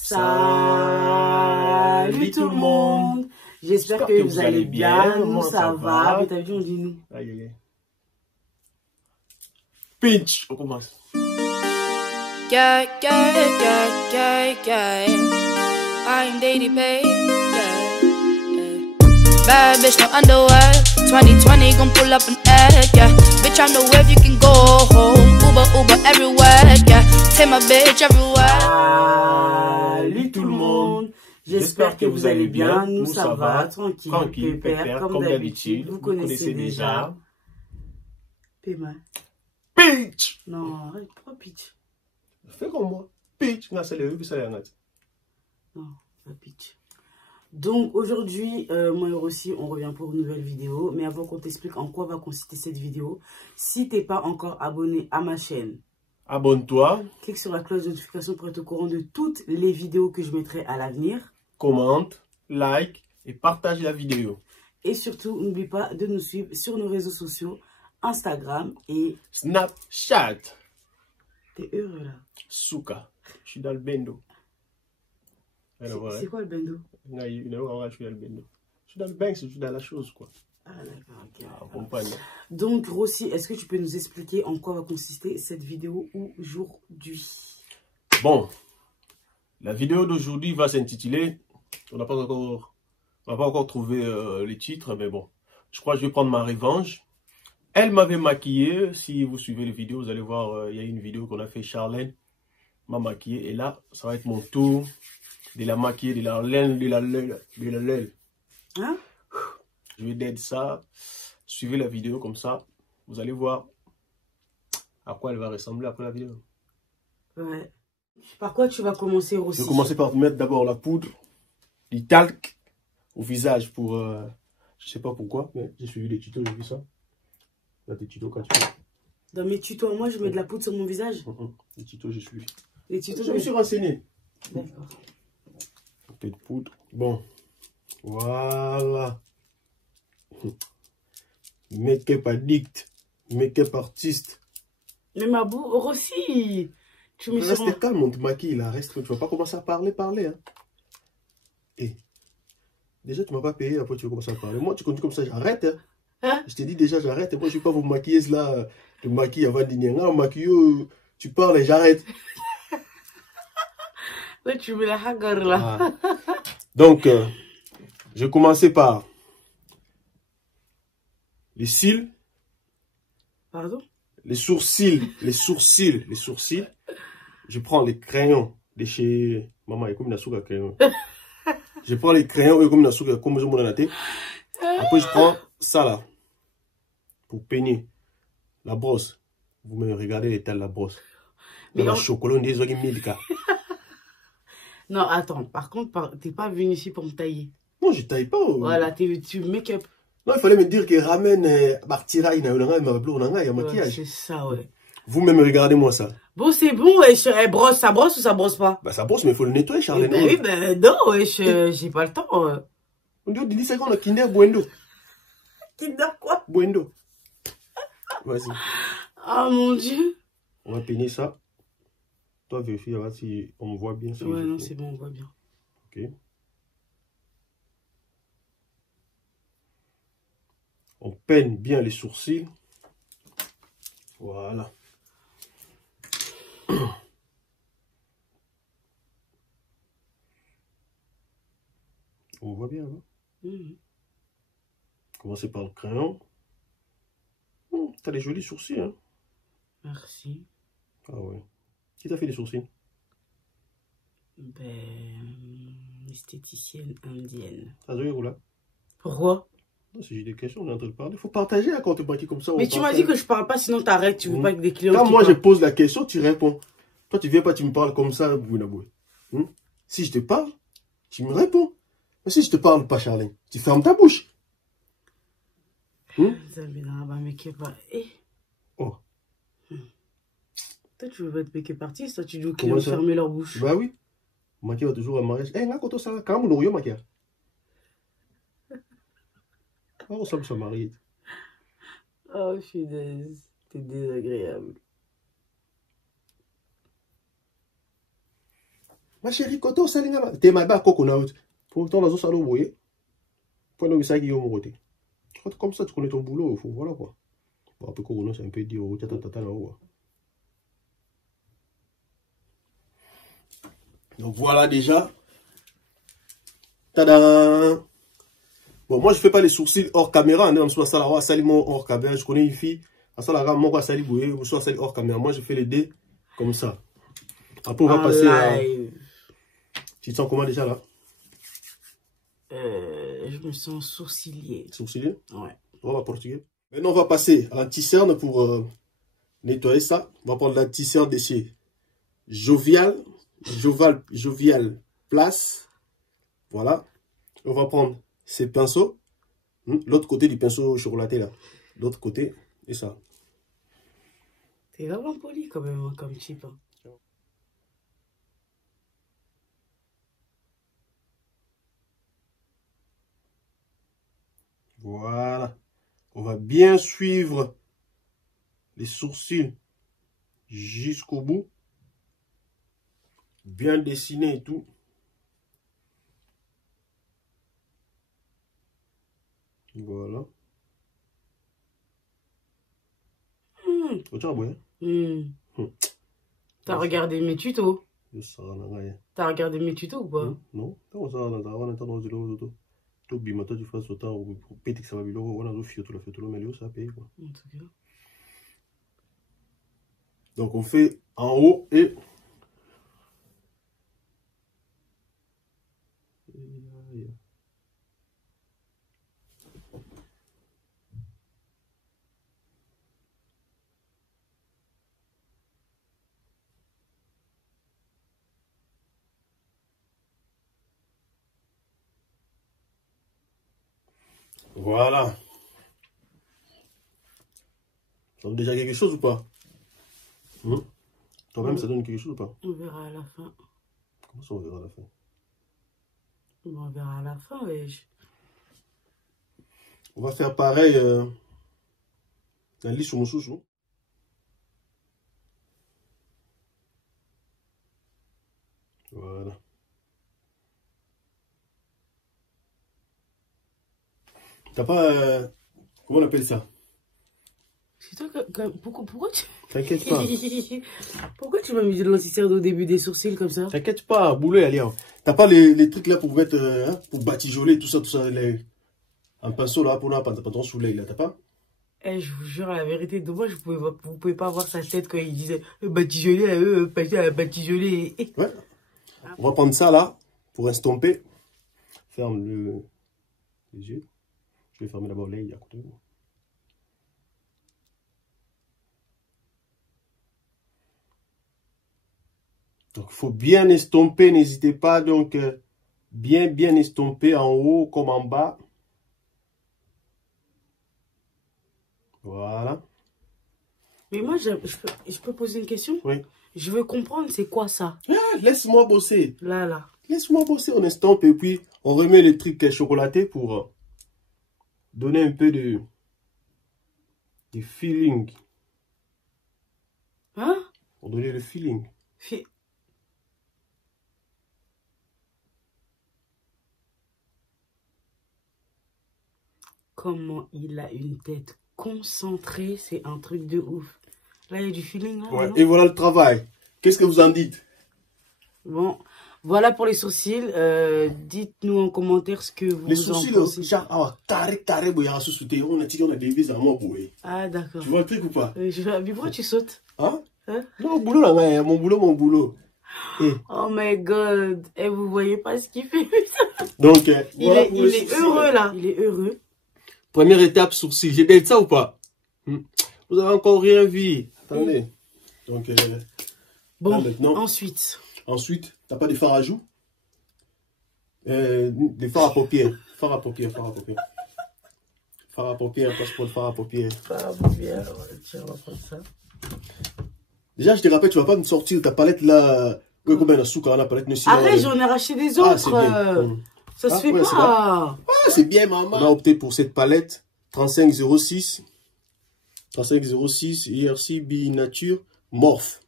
Salut tout le monde. J'espère que vous allez bien. Nous, ça va. T'as vu, on dit nous. Aïe, aïe, aïe. Pinch, on commence. Yeah. I'm Daddy Bay. Yeah. Bad bitch, no underwear. 2020 gon' pull up an egg. Yeah. Bitch, I'm the wave, you can go home. Uber everywhere. Yeah. Take my bitch everywhere. Salut tout le monde. J'espère que vous allez bien. Nous, ça va. Tranquille, pépère, comme d'habitude. Vous connaissez déjà. Pema. Pinch. Non, arrête, pourquoi pitch? Fais comme moi. Pinch. Non, pas pitch. Donc aujourd'hui, moi et Rossi, on revient pour une nouvelle vidéo. Mais avant qu'on t'explique en quoi va consister cette vidéo, si t'es pas encore abonné à ma chaîne, abonne-toi. Clique sur la cloche de notification pour être au courant de toutes les vidéos que je mettrai à l'avenir. Commente, like et partage la vidéo. Et surtout, n'oublie pas de nous suivre sur nos réseaux sociaux, Instagram et Snapchat. T'es heureux là? Souka. Je suis dans le bendo. C'est quoi le bendo? Je suis dans le bank, je suis dans la chose quoi. Ah d'accord, ok. Accompagne. Donc Rossi, est-ce que tu peux nous expliquer en quoi va consister cette vidéo aujourd'hui? Bon, la vidéo d'aujourd'hui va s'intituler, on n'a pas encore trouvé les titres, mais bon, je crois que je vais prendre ma revanche. Elle m'avait maquillé, si vous suivez les vidéos, vous allez voir, il y a une vidéo qu'on a fait, Charlène m'a maquillé, et là, ça va être mon tour de la maquiller, de la laine. Hein? Je vais d'aider ça, suivez la vidéo comme ça, vous allez voir à quoi elle va ressembler après la vidéo. Ouais. Par quoi tu vas commencer, Rossi? Je vais commencer par mettre d'abord la poudre, du talc au visage pour, je sais pas pourquoi, mais j'ai suivi les tutos, j'ai vu ça. Là, des tutos quand tu fais. Dans mes tutos, moi, je mets de la poudre sur mon visage. Les tutos, j'ai suivi. Les tutos, je me suis renseigné. D'accord. Un peu de poudre. Bon, voilà. Make-up addict, make-up artiste. Mais ma boue, Rossi, tu me suis... Reste calme, on te maquille là, reste, tu vas pas commencer à parler. Hein. Et déjà, tu m'as pas payé, après tu vas commencer à parler. Moi, tu continues comme ça, j'arrête. Hein? Je t'ai dit déjà, j'arrête. Moi, je ne vais pas vous maquiller là, te maquiller avant de dîner. Non, maquilleux, tu parles et j'arrête. Là, tu me la hagar là. Ah. Donc, je vais commencer par les cils. Pardon? Les sourcils. Je prends les crayons de chez maman, il y a comme une souka crayon. Je prends les crayons, il y a comme une souka, comme je m'en ai dit. Après, je prends ça là, pour peigner la brosse. Vous me regardez l'état de la brosse. Dans le chocolat, on dit qu'ils ont Non, attends, par contre, t'es pas venu ici pour me tailler. Non, je taille pas. Voilà, tu make-up. Non, il fallait me dire qu'il ramène Martira, il y a un maquillage. C'est ça, ouais. Vous-même, regardez-moi ça. Bon, c'est bon, wesh. Elle brosse, ça brosse ou ça brosse pas? Bah, ça brosse, mais il faut le nettoyer, Charlène. Oui, ben non, wesh, j'ai pas le temps. On dit 10 secondes, Kinder Buendo. Kinder quoi? Buendo. Vas-y. Oh mon Dieu. On va peigner ça. Toi, vérifie, voir si on me voit bien. Si ouais, non, c'est bon, on voit bien. Ok. On peigne bien les sourcils. Voilà. On voit bien, hein? Commencer par le crayon. T'as des jolis sourcils, hein? Merci. Ah ouais. Qui t'a fait les sourcils? Ben, esthéticienne indienne. Ça se où là? Pourquoi? Si j'ai des questions, on est en train de parler. Il faut partager quand on te maquille comme ça. Mais tu m'as dit que je parle pas, sinon t'arrêtes. Tu veux pas que des clients. Quand moi je pose la question, tu réponds. Toi, tu viens pas, tu me parles comme ça, Bounaboué. Si je te parle, tu me réponds. Mais si je te parle pas, Charlène, tu fermes ta bouche. Oh. Toi, tu veux être make-up artiste, toi, tu dis aux clients de fermer leur bouche. Bah oui. Maquillage va toujours à mariage. Eh, là, quand on s'en quand on a maquillage. On ressemble sur Marie. Oh, je suis t'es désagréable. Ma chérie, quand on s'aligne, t'es ma bas coconut. Pourtant, la sauce à l'eau, vous voyez. Point de ça qui est au côté. Comme ça, tu connais ton boulot. Voilà quoi. Bon, un peu coconut, c'est un peu dire, tata là-haut. Donc voilà déjà. Tada! Bon, moi je fais pas les sourcils hors caméra. On soit ça là, salement hors caméra. Je connais une fille. À ça là, moi, sali boué, ou soit sali hors caméra. Moi, je fais les dés comme ça. Après, on va passer à. Tu te sens comment déjà là? Je me sens sourcilier. Sourcilier? Ouais. On va portugais. Maintenant, on va passer à l'anti-cerne pour nettoyer ça. On va prendre l'anti-cerne de chez Jovial Place. Voilà. On va prendre ces pinceaux. L'autre côté du pinceau chocolaté là. L'autre côté. Et ça. T'es vraiment poli quand même, comme type. Hein. Voilà. On va bien suivre les sourcils jusqu'au bout. Bien dessiner et tout. Voilà. T'as regardé mes tutos? T'as regardé mes tutos ou pas? Non. Donc on fait en haut et voilà. Ça donne déjà quelque chose ou pas? Toi-même, ça donne quelque chose ou pas? On verra à la fin. Comment ça, on verra à la fin? On verra à la fin, wesh. On va faire pareil un lit sur mon chouchou. Voilà. T'as pas... comment on appelle ça? C'est toi que... Pourquoi tu... T'inquiète pas. Pourquoi tu m'as mis de l'anti-cerne au début des sourcils comme ça? T'inquiète pas, boulot, allez. T'as pas les trucs là pour mettre... pour batigeoler, tout ça, un pinceau là, pour ton soleil là, t'as pas? Eh, je vous jure, la vérité, dommage, vous pouvez pas voir sa tête quand il disait batigeoler, passer à batigeoler. Ouais. On va prendre ça là, pour estomper. Ferme les yeux. Je vais fermer d'abord l'œil à côté. Donc, il faut bien estomper, n'hésitez pas. Donc, bien estomper en haut comme en bas. Voilà. Mais moi, je peux poser une question? Oui. Je veux comprendre, c'est quoi ça? Ah, laisse-moi bosser. Là. Laisse-moi bosser, on estompe et puis on remet les trucs chocolatés pour donner un peu de feeling. Hein? Pour donner le feeling. Comment il a une tête concentrée, c'est un truc de ouf. Là, il y a du feeling. Là, ouais, et voilà le travail. Qu'est-ce que vous en dites? Bon, voilà pour les sourcils. Dites-nous en commentaire ce que vous en pensez. Ah, d'accord. Tu vois le truc ou pas? Mais pourquoi tu sautes? Hein? Non, boulot là, mon boulot. Et... Oh my god. Et vous voyez pas ce qu'il fait. Donc, il est heureux là. Il est heureux. Première étape, sourcil. J'ai dit ça ou pas? Vous avez encore rien vu. Attendez. Donc, bon, là, maintenant, ensuite, t'as pas de fard à joues? Des fards à paupières. Fard à paupières. Fard à paupières, passeport de fard à paupières. Fard à paupières, tiens, on va prendre ça. Déjà, je te rappelle, tu vas pas me sortir ta palette là. Arrête, j'en ai racheté des autres. Ah, c'est bien. Ça se fait pas. Ah, c'est bien, maman. On a opté pour cette palette 3506. 3506 IRC Bi Nature Morph.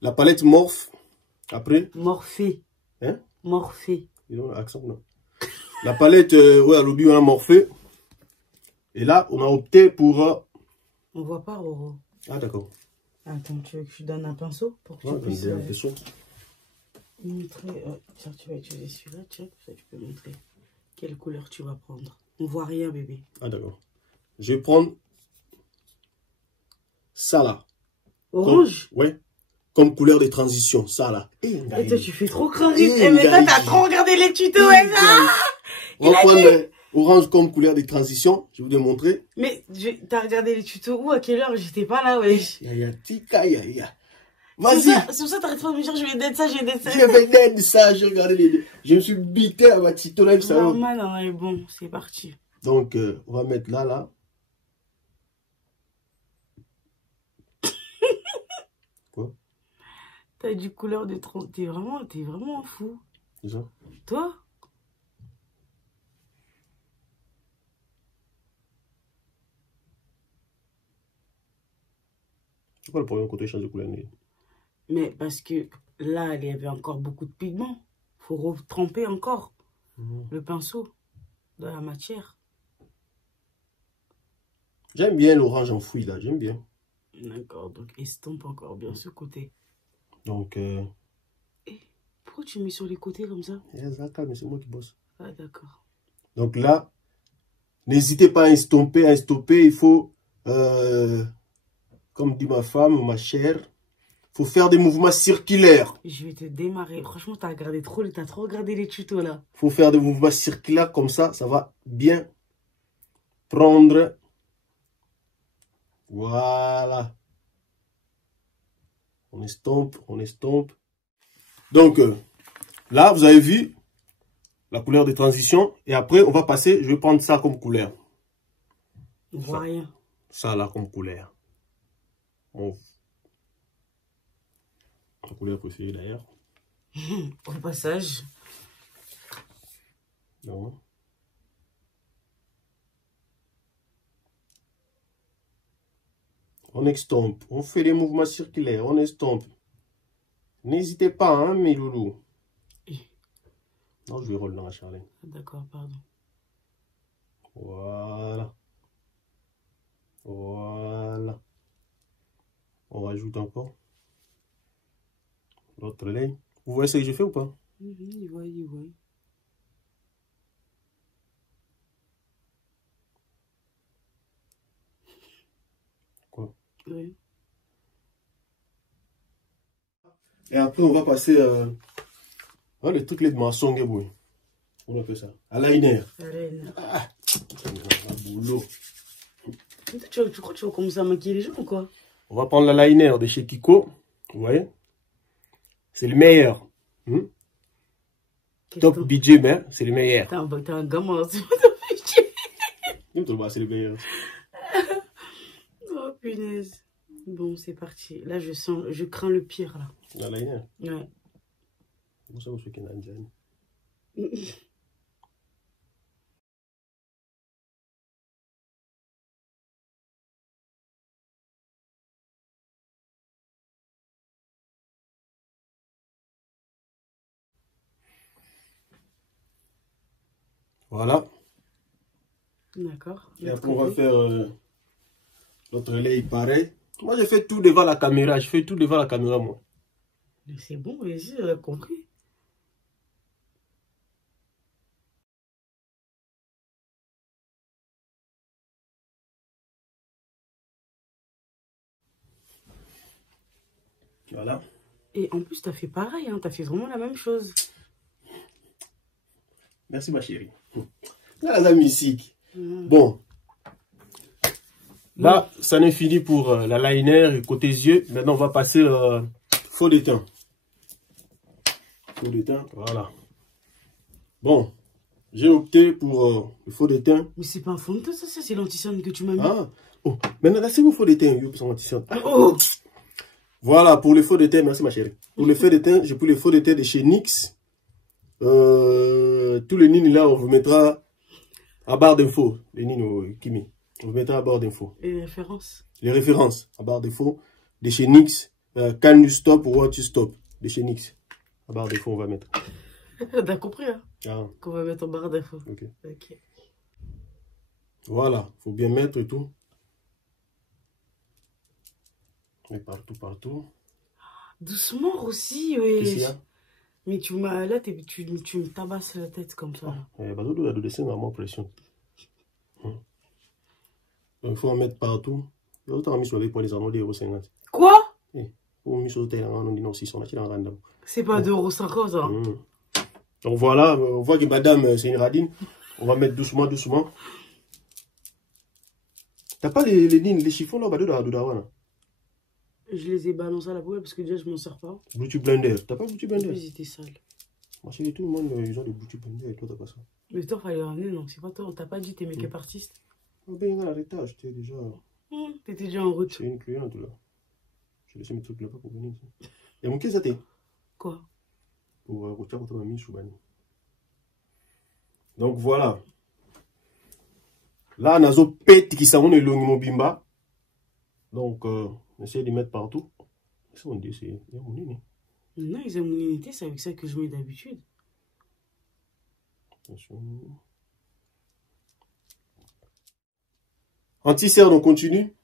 La palette Morph, Après? Morphée. Hein? Morphée. Accent, non. La palette, ouais, à l'objet, on a morphé. Et là, on a opté pour... On voit pas, Roro. Ah, d'accord. Attends, tu veux que je donne un pinceau pour que Ouais, tu puisses un pinceau. montrer. Tiens, tu vas utiliser celui-là, tiens, ça tu peux montrer quelle couleur tu vas prendre. On voit rien, bébé. Ah, d'accord. Je vais prendre ça là. Orange? Ouais. Comme couleur de transition, ça là. Et toi, tu fais trop craquer. Mais toi, t'as trop regardé les tutos, ouais, ça. On va prendre orange comme couleur de transition. Je vais vous montrer. Mais t'as regardé les tutos où? À quelle heure? J'étais pas là, wesh. Vas-y. C'est pour ça t'arrêtes pas de me dire, je vais d'être ça, je vais d'être ça. Je vais d'être ça, j'ai regardé les deux. Je me suis bité à ma petite live, ça. Normal, non, mais bon, c'est parti. Donc, on va mettre là, là. Quoi? T'as du couleur de 30. T'es vraiment fou. C'est ça? Toi? C'est quoi le problème quand tu changes de couleur? Mais parce que là, il y avait encore beaucoup de pigments. Faut retremper encore le pinceau dans la matière. J'aime bien l'orange enfoui là, j'aime bien. D'accord, donc estompe encore bien ce côté. Donc, pourquoi tu mets sur les côtés comme ça? mais c'est moi qui bosse. Ah, d'accord. Donc là, n'hésitez pas à estomper, il faut, comme dit ma femme, ma chère, faut faire des mouvements circulaires. Je vais te démarrer. Franchement, t'as trop regardé les tutos là. Faut faire des mouvements circulaires comme ça va bien prendre. Voilà. On estompe, on estompe. Donc, là, vous avez vu la couleur de transition. Et après, on va passer, je vais prendre ça comme couleur. On voit rien. Ça là comme couleur. Bon. La couleur préférée d'ailleurs. Au passage. Non. On estompe, on fait des mouvements circulaires, on estompe. N'hésitez pas, hein, mes loulous. Non, je vais rôle dans la Charlène. D'accord, pardon. Voilà. Voilà. On rajoute encore l'autre ligne. Vous voyez ce que j'ai fait ou pas? Il voit, il voit. Quoi? Oui. Et après, on va passer le truc là de maçon, on appelle ça. À liner. Ah, boulot. Tu crois que tu vas commencer à maquiller les gens ou quoi? On va prendre la liner de chez Kiko. Vous voyez? C'est le meilleur. Top budget, mais c'est le meilleur. T'as un gamin, c'est pas ton budget. C'est le meilleur. Oh punaise. Bon, c'est parti. Là, je crains le pire là. La liner? Ouais. Vous savez ce qu'il y a dans. Voilà. D'accord. Et après, on va faire notre lait pareil. Moi, j'ai fait tout devant la caméra. Je fais tout devant la caméra, moi. Mais c'est bon, vas-y, on a compris. Voilà. Et en plus, t'as fait pareil, hein, t'as fait vraiment la même chose. Merci, ma chérie. Là, la musique. Bon. Là, ça n'est fini pour la liner et côté yeux. Maintenant, on va passer faux de teint. Faux de teint, voilà. Bon, j'ai opté pour le faux de teint. Mais c'est pas un fond de teint, ça, c'est l'anti-cerne que tu m'as mis. Ah, oh, maintenant, là, c'est mon faux de teint, yo, pour son anti-cerne. Oh. Voilà, pour les faux de teint, merci ma chérie. Pour les faux de teint, j'ai pris les faux de teint de chez NYX. Tous les nines là, on vous mettra à barre d'infos. Les nines au Kimi. On vous mettra à barre d'infos. Et les références? Les références à barre d'infos de chez NYX. Can you stop or what you stop de chez NYX. La barre défaut, on va mettre. T'as compris, hein? Ah. Qu'on va mettre en barre défaut. Ok. Ok. Voilà, faut bien mettre et tout. Et partout, partout. Doucement aussi, ouais. Qu'est-ce qu'il y a? Mais tu m'as là, tu me tabasses la tête comme ça. Bah, d'autres, la dessin normalement pression. Donc, il faut en mettre partout. L'autre a mis sur les points des anneaux des 0,50. Quoi? On a mis sur le terrain, on dit non, 600, on a random. C'est pas 2,50 €, hein. Donc voilà, on voit que madame, c'est une radine. On va mettre doucement, doucement. T'as pas les chiffons là, là? Je les ai balancés à la poubelle parce que déjà je m'en sers pas. Bluetooth Blender. T'as pas Bluetooth Blender? Ils étaient sales. Moi, chez tout le monde, ils ont des Bluetooth Blender et toi, t'as pas ça. Mais toi, fallait ramener, non, c'est pas toi. T'as pas dit t'es make-up artiste. Ben, il y a l'arrêtage, t'es déjà. T'étais déjà en route. C'est une cliente là. J'ai laissé mes trucs là-bas pour venir ici. Et mon qu'est-ce que c'était? Quoi? Pour retirer contre ma mise sous Bani. Donc voilà. Là, on a zo pète qui s'en est long bimba. Donc, on essaie de mettre partout. Ça, on dit, c'est. Il y a mon nez. Non, ils ont mon unité, c'est avec ça que je mets d'habitude. Attention. Anti-serre, on continue.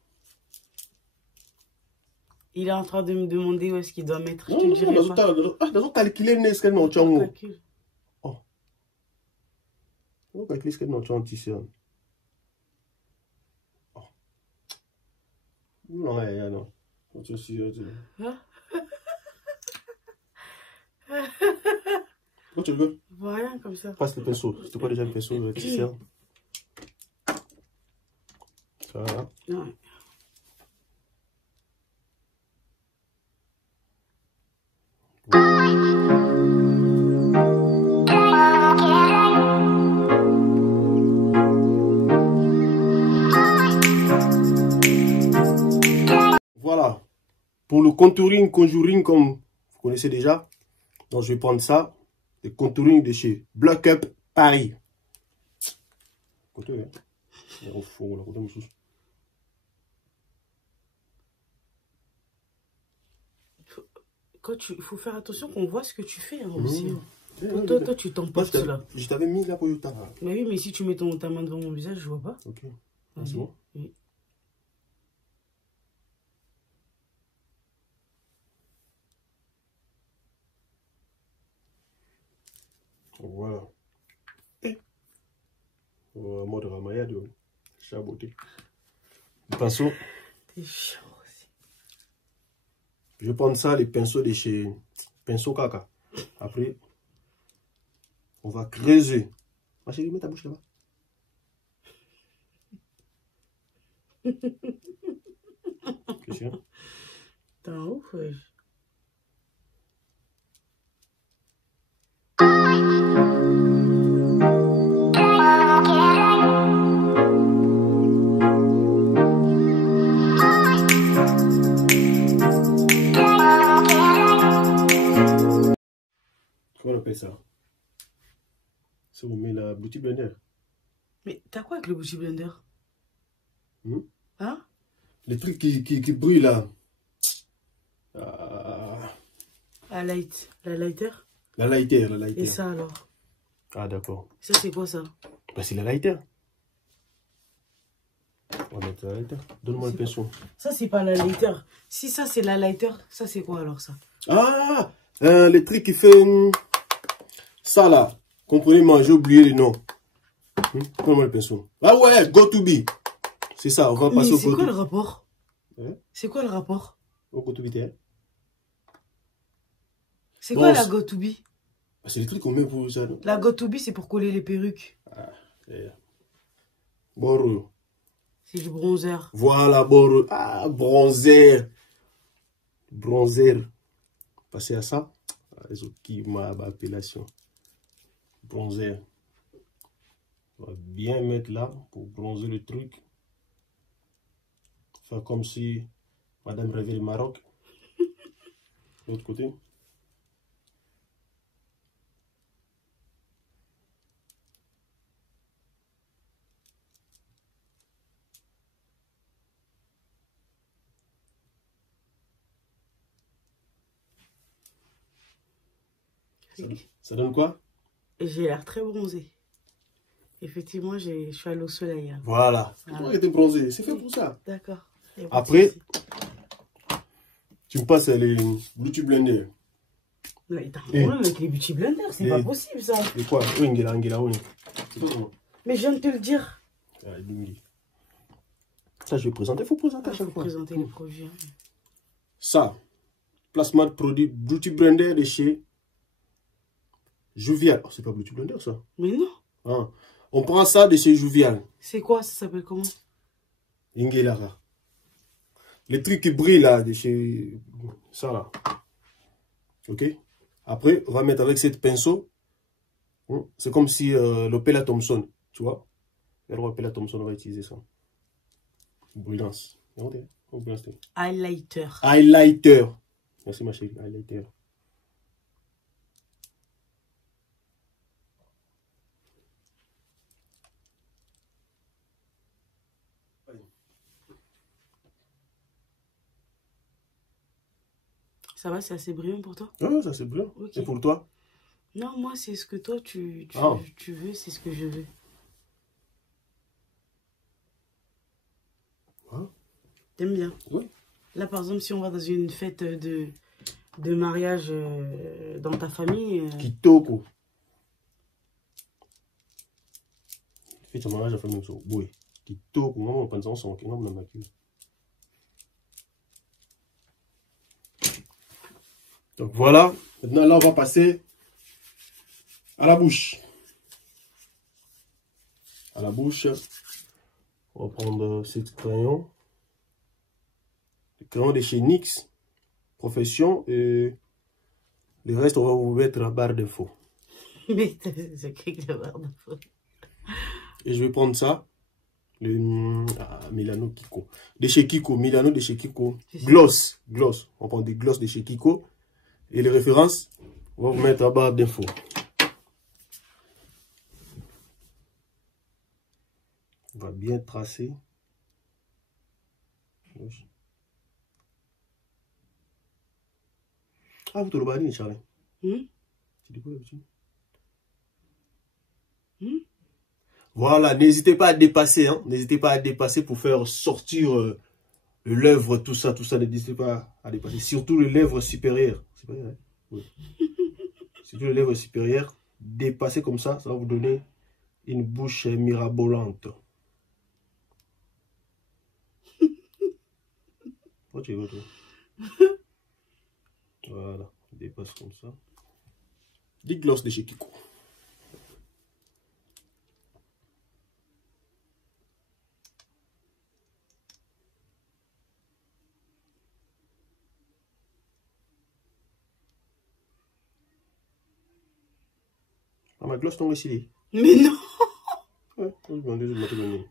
Il est en train de me demander où est-ce qu'il doit mettre. Je te dirai pas. Dans calculer ce qu'elle n'a pas. Oh. On calculer ce qu'elle n'a pas anti-serre. Oh. Non, non. Hein? Où tu le veux? Rien comme ça. Passe le pinceau. C'était quoi déjà le pinceau de anti-serre? Voilà. Ouais. Voilà. Pour le contouring, conjuring, comme vous connaissez déjà, donc je vais prendre ça, le contouring de chez Block Up Paris. Côté, hein. Au fond, là, côté, monsieur. Il faut faire attention qu'on voit ce que tu fais, hein, aussi. Toi, tu t'emportes là. Je t'avais mis là pour le temps. Mais oui, mais si tu mets ta main devant mon visage, je vois pas. Ok. C'est bon? Oui. Voilà. En mode ramayade, chaboté. Le pinceau. T'es chiant aussi. Je vais prendre ça, les pinceaux de chez Pinceau Caca. Après, on va creuser. Ma chérie, mets ta bouche là-bas. Qu'est-ce qu'il y a? T'es un ouf, wesh. Comment on appelle ça? Si on met la Beauty Blender. Mais t'as quoi avec le Beauty Blender? Hein? Les trucs qui brûlent là. La lighter? La lighter, Et ça alors? Ah d'accord. Ça c'est quoi ça? Bah c'est la lighter. On va mettre la lighter. Donne-moi le pinceau. Ça c'est pas la lighter. Si ça c'est la lighter, ça c'est quoi alors ça? Ah, les trucs qui fait ça là. Comprenez-moi, j'ai oublié le nom. Donne-moi le pinceau. Ah ouais, go to be. C'est ça, on va passer au go to be. C'est quoi le rapport? C'est quoi le rapport? Au go to be, c'est quoi la go to be? C'est les trucs qu'on met pour ça. La go to be c'est pour coller les perruques. Bon. C'est du bronzer. Voilà, bon. Ah, bronzer. Bronzer. Passer à ça. Les autres qui m'a appellation. Bronzer. On va bien mettre là pour bronzer le truc. Faire comme si Madame rêvait le Maroc. L'autre côté. Ça donne quoi? J'ai l'air très bronzée. Effectivement, je suis allée au soleil. Hein. Voilà. Toi, tu es bronzé. C'est fait pour ça. D'accord. Après, tu me passes les Beauty Blender. Mais t'as un problème avec les Beauty Blender, c'est pas possible ça. Et quoi? Oui, oui. Mais je viens de te le dire. Ça, je vais présenter. Il faut présenter à chaque fois. Présenter les produits. Hein. Ça, placement de produit Beauty Blender de chez Jovial. Oh, c'est pas Beauty Blender ça. Mais non. Ah. On prend ça de chez Jovial. C'est quoi? Ça s'appelle comment? Ingelara. Les trucs qui brillent là, de chez ça là. Ok. Après, on va mettre avec cette pinceau. C'est comme si l'Opella Thompson, tu vois. L'Opella Thompson, on va utiliser ça. Brillance. Highlighter. Highlighter. Merci ma chérie. Highlighter. Ça va, c'est assez brillant pour toi? Oui, ça c'est brillant. Okay. Et pour toi? Non, moi c'est ce que toi tu veux, c'est ce que je veux. Ah. T'aimes bien? Oui. Là par exemple, si on va dans une fête de mariage dans ta famille... Kitoko. Fête de mariage dans ta famille, oui. Kitoko, non, on pense ensemble, on va me Donc voilà, maintenant là on va passer à la bouche. À la bouche, on va prendre ce crayon. Le crayon de chez NYX, Profession, et le reste on va vous mettre la barre d'infos. Mais c'est écrit la barre d'infos. Et je vais prendre ça, le Milano Kiko. De chez Kiko, Milano de chez Kiko. Gloss, gloss. On prend des gloss de chez Kiko. Et les références, on va vous mettre la barre d'infos. On va bien tracer. Ah, vous te le barrez, Charlie. Voilà, n'hésitez pas à dépasser. Hein. N'hésitez pas à dépasser pour faire sortir le lèvre, tout ça. N'hésitez pas à dépasser. Surtout le lèvre supérieur. Hein? Oui. Surtout le lèvre supérieur. Dépasser comme ça, ça va vous donner une bouche mirabolante. Voilà, dépasse comme ça. Des glosses de chez Kiko. Ah, ma gloss tombe ici. Mais non! Ouais, je vais demander de mettre le nez.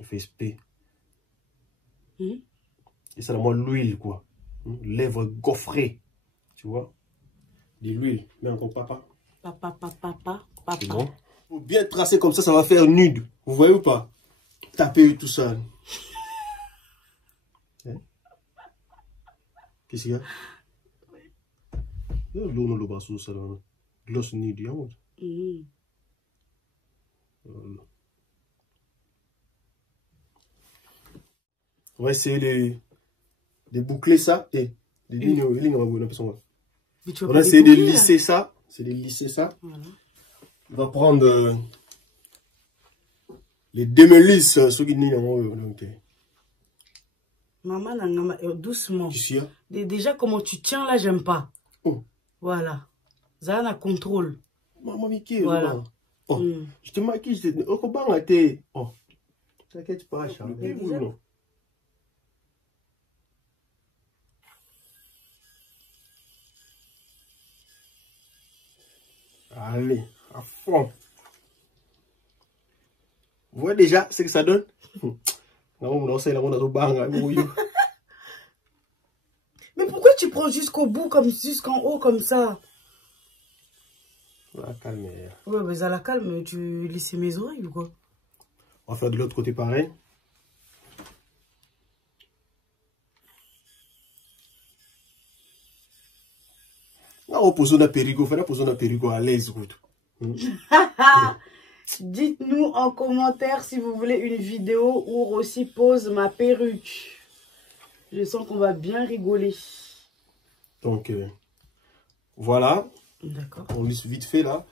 FSP. Et ça, là, moi, l'huile, quoi. Lèvres gaufrées. Tu vois? De l'huile. Mais encore papa. Papa. C'est bon. Faut bien tracer comme ça va faire nude. Vous voyez ou pas? Taper tout ça. Hein? Qu'est-ce qu'il y a? L'eau ne le passe ça là. Gloss nude. Voilà. On va essayer de boucler ça et de lignes, on va essayer de lisser ça. C'est de lisser ça. Voilà. On va prendre les démelisses, ceux qui n'y ont pas. Maman, doucement. Ici, hein? Déjà, comment tu tiens là, j'aime pas. Oh. Voilà. Zana contrôle. Maman, Mickey, voilà. Oh. Je te maquille, je te. Oh. T'inquiète pas, Charles. Allez, à fond. Vous voyez déjà ce que ça donne? Mais pourquoi tu prends jusqu'au bout, jusqu'en haut comme ça? La calme. Ouais, mais à la calme, tu lisses mes oreilles ou quoi? On va faire de l'autre côté pareil. on pose un périgo, à l'aise. Dites-nous en commentaire si vous voulez une vidéo où Rossi pose ma perruque. Je sens qu'on va bien rigoler. Donc, voilà. D'accord. On lisse vite fait là.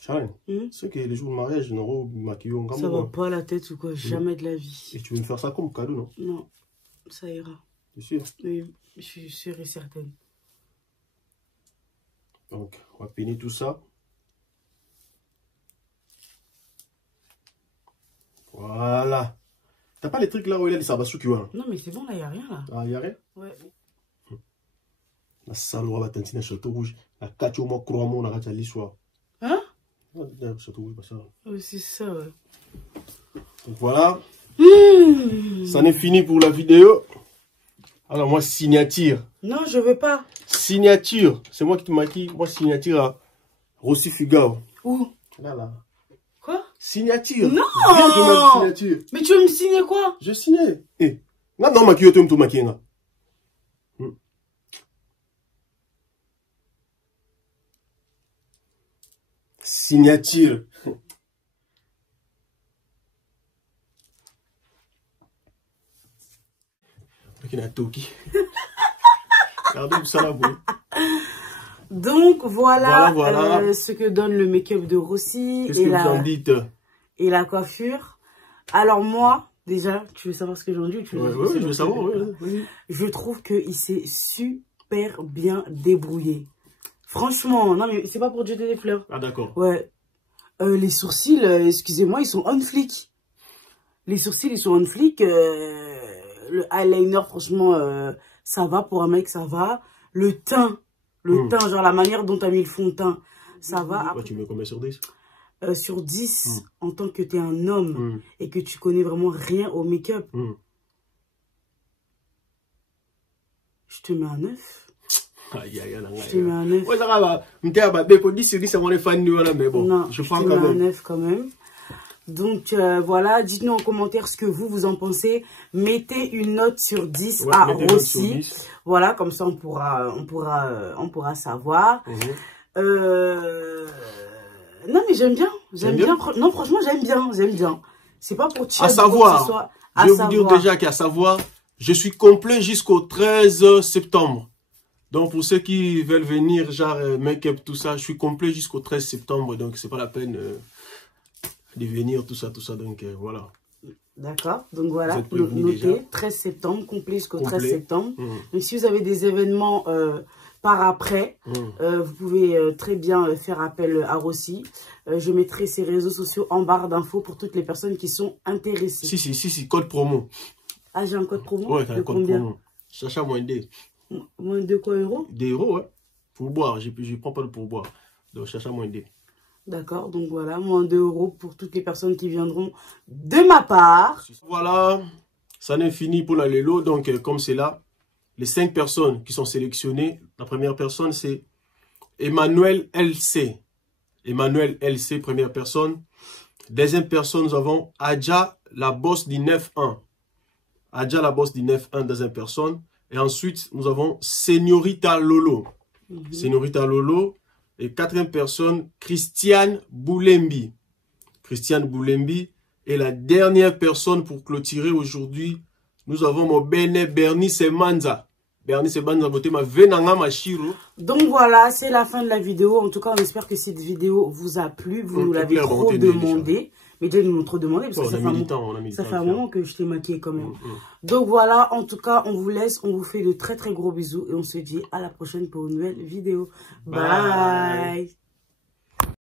Charline, c'est que les jours de mariage, nous maquillons. Ça va pas la tête ou quoi? Jamais de la vie. Et tu veux me faire ça comme cadeau, non? Non, ça ira. Tu es sûr? Oui, je suis sûre et certaine. Donc, on va peiner tout ça. Voilà. T'as pas les trucs là où il y a les sabassous qui vont? Non, mais c'est bon, là, il n'y a rien là. Ah, il n'y a rien? Ouais. La salon va tenter château rouge. La carte au moins croix mon arrête à l'histoire. Hein? Château rouge, pas ça. Oui, c'est ça, ouais. Donc voilà. Ça n'est fini pour la vidéo. Alors moi, signature. Non, je veux pas. Signature. C'est moi qui te maquille. Moi, signature à Rossi Fugao. Où? Là, là. Quoi? Signature. Non! Viens, je mets signature. Mais tu veux me signer quoi? Je signe. Eh. Non, maquille, tu me maquiller. Signature. Donc voilà, ce que donne le make-up de Rossi et la coiffure. Alors moi, déjà, tu veux savoir ce que j'en dis? Oui, je veux savoir. Oui. Je trouve qu'il s'est super bien débrouillé. Franchement, non mais c'est pas pour jeter des fleurs. Ah d'accord. Ouais. Les sourcils, excusez-moi, ils sont on flic. Les sourcils, ils sont on flic. Le eyeliner, franchement, ça va. Pour un mec, ça va. Le teint, genre la manière dont tu as mis le fond de teint, ça va. Après, tu mets combien sur 10? Sur 10, en tant que tu es un homme et que tu connais vraiment rien au make-up, je te mets un 9. Je te mets un 9. Ouais, ça va. Non, je prends quand même un 9 quand même. Donc voilà, dites-nous en commentaire ce que vous en pensez. Mettez une note sur 10 à Rossi. Voilà, comme ça on pourra savoir. Non mais j'aime bien. Non franchement j'aime bien. C'est pas pour à savoir. Je vais vous dire déjà qu'à savoir, je suis complet jusqu'au 13 septembre. Donc pour ceux qui veulent venir, genre make-up, tout ça, je suis complet jusqu'au 13 septembre. Donc c'est pas la peine de venir, tout ça. Donc voilà. D'accord. Donc voilà, notez 13 septembre, complet jusqu'au 13 septembre. Donc si vous avez des événements par après, vous pouvez très bien faire appel à Rossi. Je mettrai ses réseaux sociaux en barre d'infos pour toutes les personnes qui sont intéressées. Si, code promo. Ah, j'ai un code promo? Ouais, t'as un code promo. Chacha moins 2. Moins de quoi, euros? Des euros, ouais. Pourboire, je prends pas de pourboire. Donc, Chacha moins 2. D'accord, donc voilà, moins 2 euros pour toutes les personnes qui viendront de ma part. Voilà, ça n'est fini pour la Lélo. Donc, comme c'est là, les 5 personnes qui sont sélectionnées, la première personne, c'est Emmanuel LC. Emmanuel LC, première personne. Deuxième personne, nous avons Adja, la boss du 9-1. Adja, la boss du 9-1, deuxième personne. Et ensuite, nous avons Señorita Lolo. Señorita Lolo. Et quatrième personne, Christiane Boulembi. Christiane Boulembi. Et la dernière personne pour clôturer aujourd'hui, nous avons mon Bene Bernice Manza. Bernice Manza, ma venanga machiro. Donc voilà, c'est la fin de la vidéo. En tout cas, on espère que cette vidéo vous a plu. Vous nous l'avez trop demandé. Mais déjà, nous l'avons trop demandé parce que ça fait un moment que je t'ai maquillé quand même. Donc voilà, en tout cas, on vous laisse. On vous fait de très très gros bisous. Et on se dit à la prochaine pour une nouvelle vidéo. Bye.